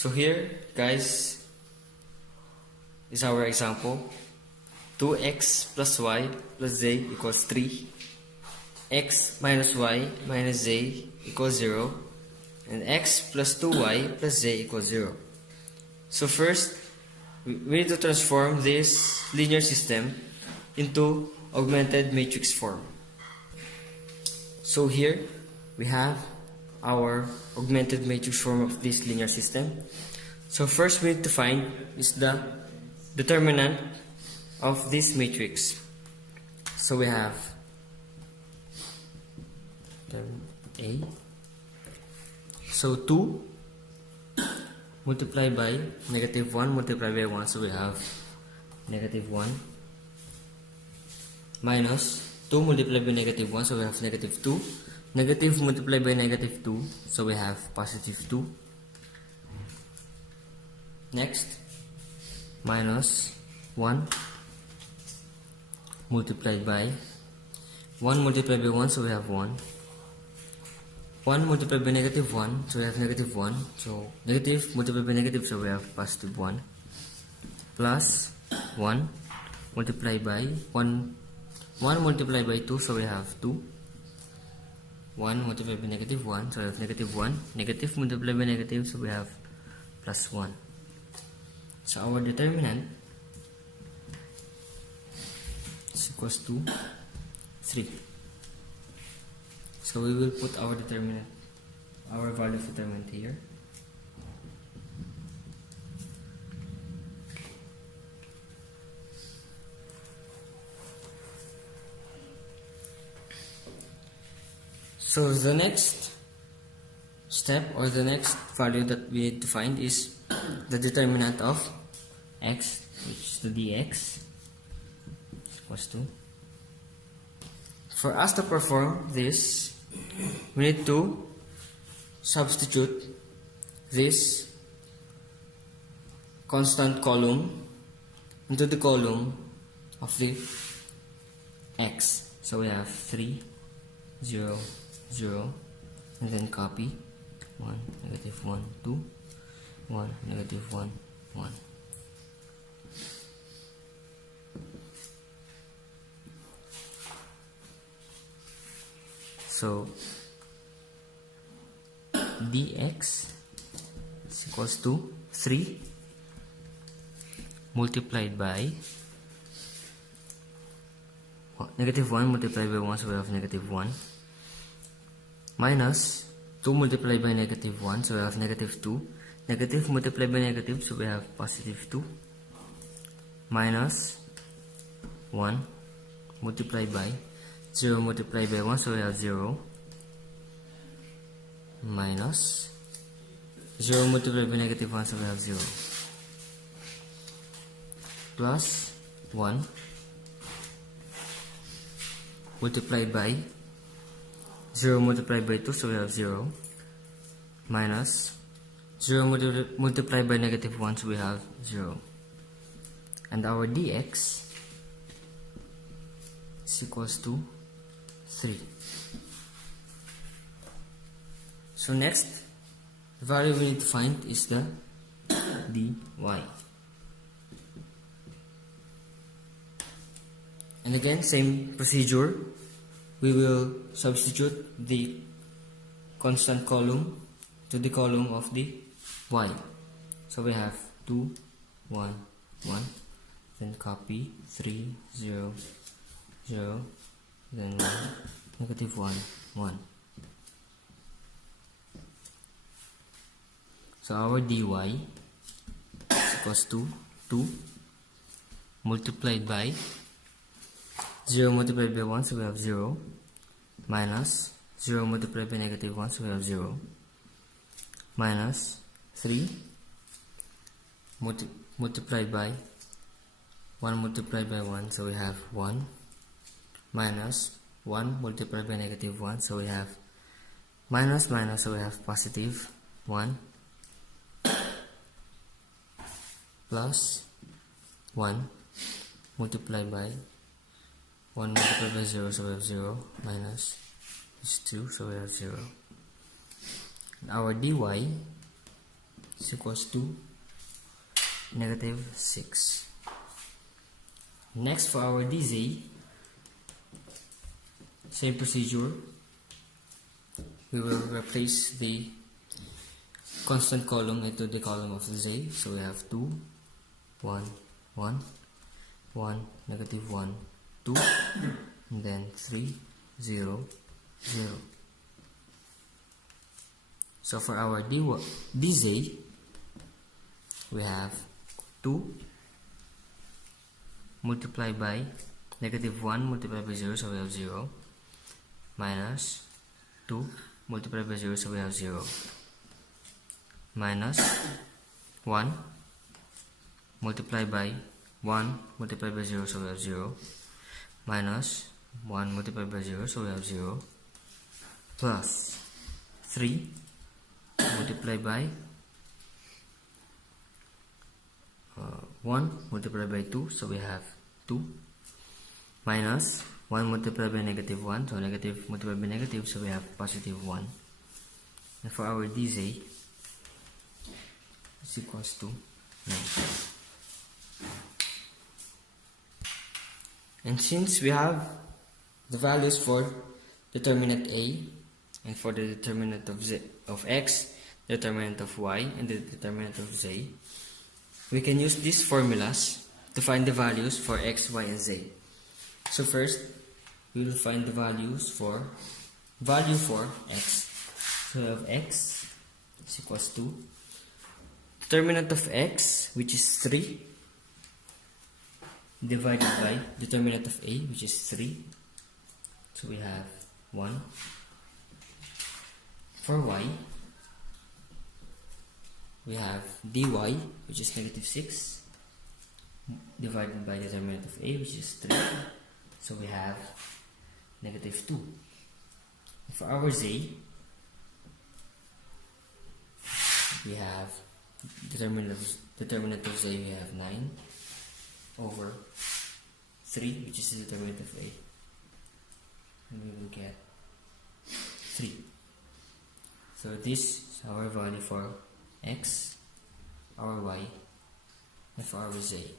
So here, guys, is our example. 2x plus y plus z equals 3. X minus y minus z equals 0. And x plus 2y plus z equals 0. So first, we need to transform this linear system into augmented matrix form. So here, we have our augmented matrix form of this linear system. So first we need to find is the determinant of this matrix. So we have A. So 2 multiplied by negative 1 multiplied by 1, so we have negative 1 minus 2 multiplied by negative 1, so we have negative 2. Negative multiplied by negative 2, so we have positive 2. Next, minus 1 multiplied by 1 multiplied by 1, so we have 1. 1 multiplied by negative 1, so we have negative 1. So negative multiplied by negative, so we have positive 1. Plus 1 multiplied by 1 multiplied by 2, so we have 2. 1 multiplied by negative 1, so we have negative 1. Negative multiplied by negative, so we have plus 1. So our determinant is equals to 3. So we will put our determinant, our value of determinant here. So the next step or the next value that we need to find is the determinant of x, which is the dx equals to. For us to perform this, we need to substitute this constant column into the column of the x. So we have 3, 0, 0, and then copy 1, negative 1, 2, 1, negative 1, 1. So dx is equals to 3 multiplied by negative 1 multiplied by 1, so we have negative 1, minus 2 multiplied by negative 1, so we have negative 2. Negative multiplied by negative, so we have positive 2, minus 1 multiplied by 0 multiplied by 1, so we have 0, minus 0 multiplied by negative 1, so we have 0, plus 1 multiplied by 0 multiplied by 2, so we have 0, minus 0 multiplied by negative 1, so we have 0. And our dx is equals to 3. So next, the value we need to find is the dy. And again, same procedure. We will substitute the constant column to the column of the y. So we have 2, 1, 1, then copy 3, 0, 0, then 1, negative 1, 1. So our dy is equals to 2 multiplied by 0 multiplied by 1, so we have 0, minus 0 multiplied by negative 1, so we have 0, minus 3 multiplied by 1 multiplied by 1, so we have 1, minus 1 multiplied by negative 1, so we have minus, so we have positive 1, plus 1 multiplied by 1 multiplied by 0, so we have 0, minus is 2, so we have 0. And our dy is equals to negative 6. Next, for our dz, same procedure. We will replace the constant column into the column of z. So we have 2, 1, 1, 1, negative 1, 2, and then 3, 0, 0. So for our dz, we have 2 multiplied by negative 1 multiplied by 0, so we have 0, minus 2 multiplied by 0, so we have 0, minus 1 multiplied by 1 multiplied by 0, so we have 0, minus 1 multiplied by 0, so we have 0, plus 3 multiplied by 1 multiplied by 2, so we have 2, minus 1 multiplied by negative 1, so negative multiplied by negative, so we have positive 1. And for our dz, is equals to 9. And since we have the values for determinant a, and for the determinant of x, the determinant of y, and the determinant of z, we can use these formulas to find the values for x, y, and z. So first, we will find the values for x. So we have x is equals to determinant of x, which is 3, divided by determinant of a, which is 3. So we have 1. For y, we have dy, which is negative 6, divided by determinant of a, which is 3. So we have negative 2. For our z, we have determinant of z, we have 9 over 3, which is the determinant of a, and we will get 3. So this is our value for x, our y, and for our z.